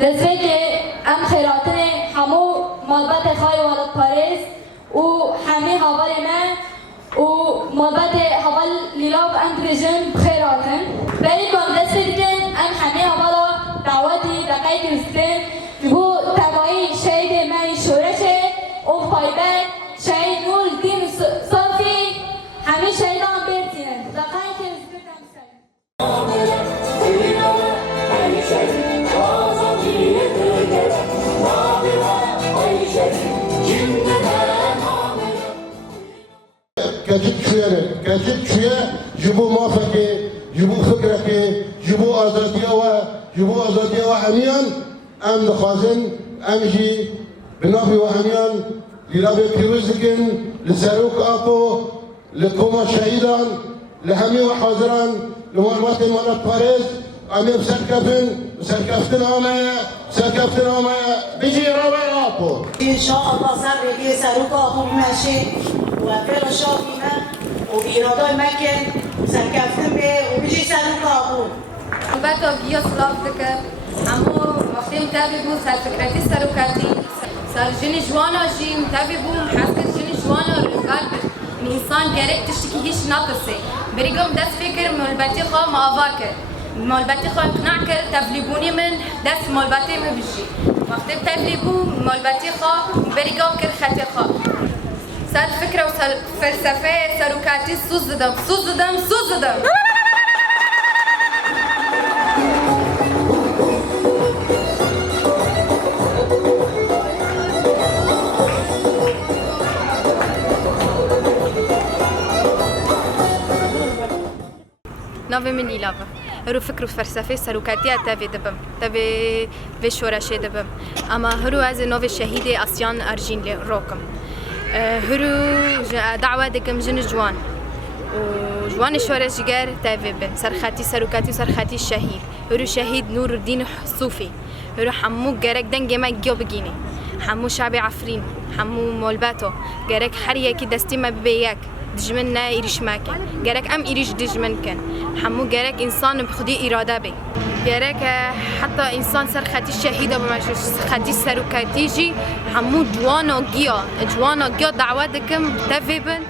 دەستێک ئەم خێراتنێ هەموو مالبەتێ خای وەڵە پارێز و هەمێ هاوڵێ me و مالبەتێ هەوڵ لیلاو ئەم درێژن بخێر هاتن بەریکۆم دەستێ دکن ئەم هەمێ هەوڵە داوەتی دەقەی دروستکرد بۆ تەمایی شەیدێ مەی شۆرەشێ و پایبەت شەید نوردین سافی هەمی شەیدان بێتینن دەقەی دروستکردم كجد شوية كجد شوية جبوا موافقة جبوا فكرة جبوا أزادية وهميان أم دخازن أم جي بنافي وهميان للابي كيروزكن لساروك أبو لكوما شهيدان لهمي وحاضران لمعلومات مالات باريس أمي بسركفتن عمايا بيجي رابع أبو إن شاء الله سر رجلي ساروك أبو ماشي وفير شافينا وبإرادة مكان سركفتن به وبيجي ساروك أبو البته گیا سلاف دکر همو وقتی متابع بود سر فکرتی سروکاتی سر جنی جوانا جی متابع بود حسکر جنی جوانا رزقال انسان گرک تشتکی هیچ نقصه بریگم دست فکر مولبتی خواه معاوا کرد مولبتی خواه اقناع کرد تفلیبونی من دست مولبتی مبیجی وقتی تفلیبو مولبتی خواه بریگم کرد خطی خواه سر فکر و سر فلسفه سروکاتی سوز دادم ناوی من لیلاوه هرو فکر و فلسفه سروکاتی تابع دبم تابع به شورشه دبم اما هرو از ناوی شهید آسیان ارجین روکم هرو دعوه دکم جن جوان و جوان شورشگر تابع بم سرخاتی سروکاتی و سرخاتی شهید هرو شهید نور الدین صوفی هرو حمو گرک دنگ ما گیو بگینی حمو شعب عفرین حمو مولباتو گرک هر یکی دستی ما بیک دجمن نه ایریش مکن گرک ام ایریش دجمن کن حمو گرک انسان بخودی اراده بی گرک حتی انسان سر خطی شهیده بمشش خطی سروکاتی جی حمو جوان و گیا دعوت دکم تفیبن